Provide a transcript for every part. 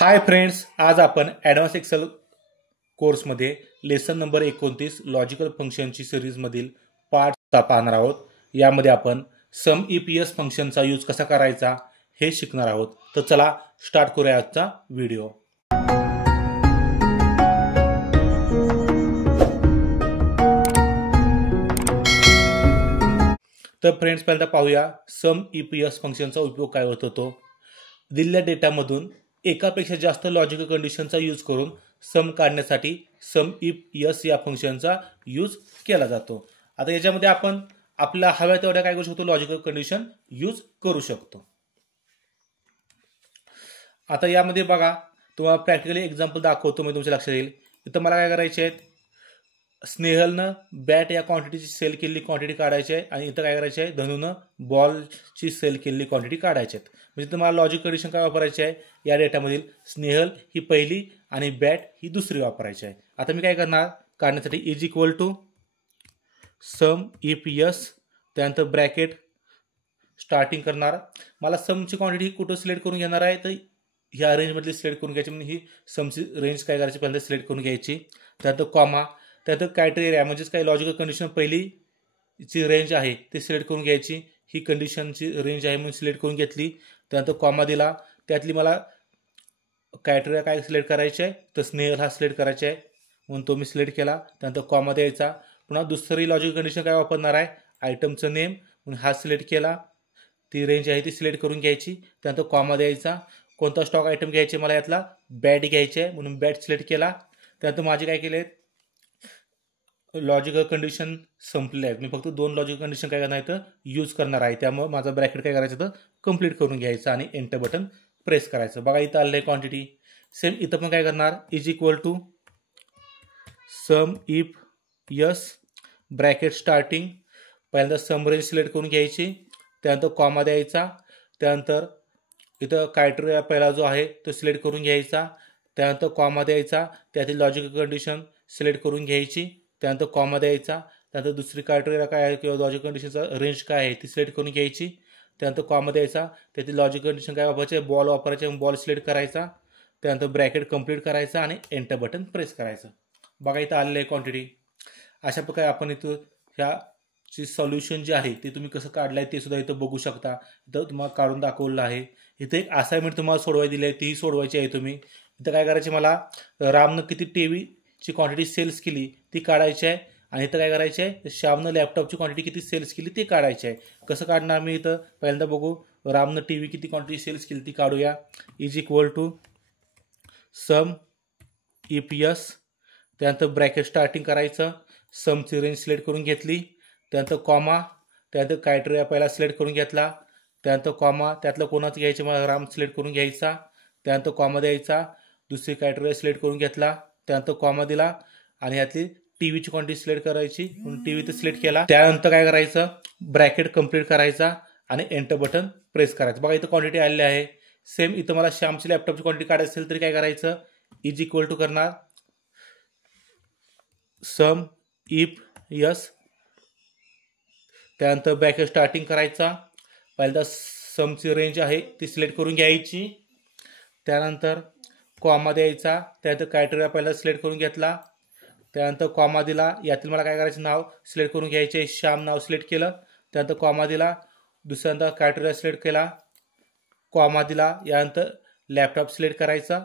Hi friends, आज आपण advance Excel कोर्समध्ये लेसन नंबर 29 लॉजिकल फंक्शनची सिरीजमधील पार्ट पाहणार आहोत। यामध्ये आपण सम ईपीएस फंक्शनचा यूज कसा करायचा हे शिकणार आहोत। तर चला स्टार्ट करूया आजचा व्हिडिओ। तर फ्रेंड्स, पहिल्यांदा पाहूया सम ईपीएस फंक्शनचा उपयोग काय होतो। दिलेल्या डेटामधून एकापेक्षा जास्त लॉजिकल कंडिशनचा यूज करून सम काढण्यासाठी सम इफ यस या फंक्शनचा यूज केला जातो। आता याच्यामध्ये आपण आपल्या हव्या तेवढ्या काय करू शकतो, लॉजिकल कंडिशन यूज करू शकतो। आता यामध्ये बघा, तुम्हाला प्रॅक्टिकली एक्झाम्पल दाखवतो मी, तुमच्या लक्षात येईल। इथं मला काय करायचे आहे, स्नेहलनं बॅट या क्वांटिटीची सेल केलेली क्वांटिटी काढायची आहे आणि इथं काय करायचे आहे, धनुनं बॉलची सेल केलेली क्वांटिटी काढायची आहे। म्हणजे तुम्हाला लॉजिक कंडिशन काय वापरायची आहे, या डेटामधील स्नेहल ही पहिली आणि बॅट ही दुसरी वापरायची आहे। आता मी काय करणार, काढण्यासाठी is equal to sum if S, त्यानंतर ब्रॅकेट स्टार्टिंग करणार। मला समची क्वांटिटी कुठं सिलेक्ट करून घेणार आहे, तर ह्या रेंजमधली सिलेक्ट करून घ्यायची। म्हणजे ही समची रेंज काय करायची, पहिल्यांदा सिलेक्ट करून घ्यायची। त्यानंतर कॉमा, त्यानंतर क्रायटेरिया म्हणजेच काही लॉजिकल कंडिशन पहिली जी रेंज आहे ती सिलेक्ट करून घ्यायची। ही कंडिशनची रेंज आहे म्हणून सिलेक्ट करून घेतली। त्यानंतर कॉमा दिला, त्यातली मला क्रायटेरिया काय सिलेक्ट करायचे आहे, तर स्नेहल हा सिलेक्ट करायचा आहे म्हणून तो मी सिलेक्ट केला। त्यानंतर कॉमा द्यायचा। पुन्हा दुसरी लॉजिकल कंडिशन काय वापरणार आहे, आयटमचं नेम म्हणून हा सिलेक्ट केला, ती रेंज आहे ती सिलेक्ट करून घ्यायची। त्यानंतर कॉमा द्यायचा। कोणता स्टॉक आयटम घ्यायचे, मला यातला बॅट घ्यायचे आहे म्हणून बॅट सिलेक्ट केला। त्यानंतर माझे काय केले, लॉजिकल कंडिशन संपले आहेत। मी फक्त दोन लॉजिकल कंडिशन काय करणार आहे तर यूज करणार आहे। त्यामुळे माझा ब्रॅकेट काय करायचं तर कंप्लीट करून घ्यायचं आणि एंटर बटन प्रेस करायचं। बघा इथं आलं आहे क्वांटिटी। सेम इथं पण काय करणार, is equal to sum if S, bracket starting, पहिल्यांदा सम रेंज सिलेक्ट करून घ्यायची। त्यानंतर कॉमा द्यायचा। त्यानंतर इथं क्रायटेरिया पहिला जो आहे तो सिलेक्ट करून घ्यायचा। त्यानंतर कॉमा द्यायचा, त्यातील लॉजिकल कंडिशन सिलेक्ट करून घ्यायची। त्यानंतर कॉमा द्यायचा। त्यानंतर दुसरी क्रायटेरिया काय आहे किंवा लॉजिकल कंडिशनचा रेंज काय आहे ती सिलेक्ट करून घ्यायची। त्यानंतर कॉमा द्यायचा, त्यातील लॉजिकल कंडिशन काय वापरायचे, बॉल वापरायचे, बॉल सिलेक्ट करायचा। त्यानंतर ब्रॅकेट कंप्लीट करायचा आणि एंटर बटन प्रेस करायचं। बघा इथं आलेलं आहे क्वांटिटी। अशा प्रकारे आपण इथं ह्याची सॉल्युशन जे आहे ते तुम्ही कसं काढलं आहे ते सुद्धा इथं बघू शकता। इथं तुम्हाला काढून दाखवलं आहे। इथं एक असाइनमेंट तुम्हाला सोडवायची दिली आहे, ती सोडवायची आहे तुम्ही। इथं काय करायचे, मला रामनं किती टीव्हीची क्वांटिटी सेल्स केली ती काढायची आहे आणि इथं काय करायचे आहे, श्यामनं लॅपटॉपची क्वांटिटी किती सेल्स केली ती काढायची आहे। कसं काढणार मी इथं पहिल्यांदा बघू, रामनं टीव्ही किती क्वांटिटी सेल्स केली ती काढूया। Is equal to sum if S, त्यानंतर ब्रॅकेट स्टार्टिंग करायचं, समची रेंज सिलेक्ट करून घेतली। त्यानंतर कॉमा, त्यानंतर क्रायटेरिया पहिला सिलेक्ट करून घेतला। त्यानंतर कॉमा, त्यातलं कोणाचं घ्यायचं, मला राम सिलेक्ट करून घ्यायचा। त्यानंतर कॉमा द्यायचा, दुसरी क्रायटेरिया सिलेक्ट करून घेतला। त्यानंतर कॉमा दिला आणि यातली टीव्हीची क्वांटिटी सिलेक्ट करायची म्हणून टीव्ही तर सिलेक्ट केला। त्यानंतर काय करायचं, ब्रॅकेट कंप्लीट करायचा आणि एंटर बटन प्रेस करायचं। बघा इथं क्वांटिटी आलेली आहे। सेम इथं मला श्यामची लॅपटॉपची क्वांटिटी काढायची असेल तरी काय करायचं, इज इक्वल टू करणार सम इफ यस, त्यानंतर ब्रॅकेट स्टार्टिंग करायचा, पहिल्यांदा समची रेंज आहे ती सिलेक्ट करून घ्यायची। त्यानंतर कॉमा द्यायचा, त्यानंतर क्रायटेरिया पहिला सिलेक्ट करून घेतला। त्यानंतर कॉमा दिला, यातील मला काय करायचं, नाव सिलेक्ट करून घ्यायचे, श्याम नाव सिलेक्ट केलं। त्यानंतर कॉमा दिला, दुसऱ्यांदा क्रायटेरिया सिलेक्ट केला, कॉमा दिला, यानंतर लॅपटॉप सिलेक्ट करायचा।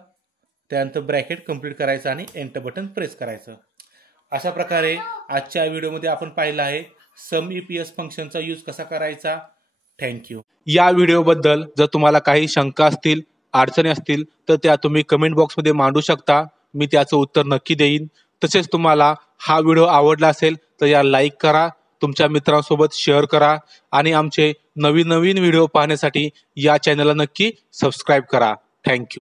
त्यानंतर ब्रॅकेट कंप्लीट करायचं आणि एंटर बटन प्रेस करायचं। अशा प्रकारे आजच्या व्हिडिओमध्ये आपण पाहिलं आहे सम ईपीएस फंक्शनचा यूज कसा करायचा। थँक्यू। या व्हिडिओबद्दल जर तुम्हाला काही शंका असतील, अडचणी असतील तर त्या तुम्ही कमेंट बॉक्समध्ये मांडू शकता। मी त्याचं उत्तर नक्की देईन। तसेच तुम्हाला हा व्हिडिओ आवडला असेल तर या लाईक करा, तुमच्या मित्रांसोबत शेअर करा आणि आमचे नवीन व्हिडिओ पाहण्यासाठी या चॅनलला नक्की सबस्क्राईब करा। थँक्यू।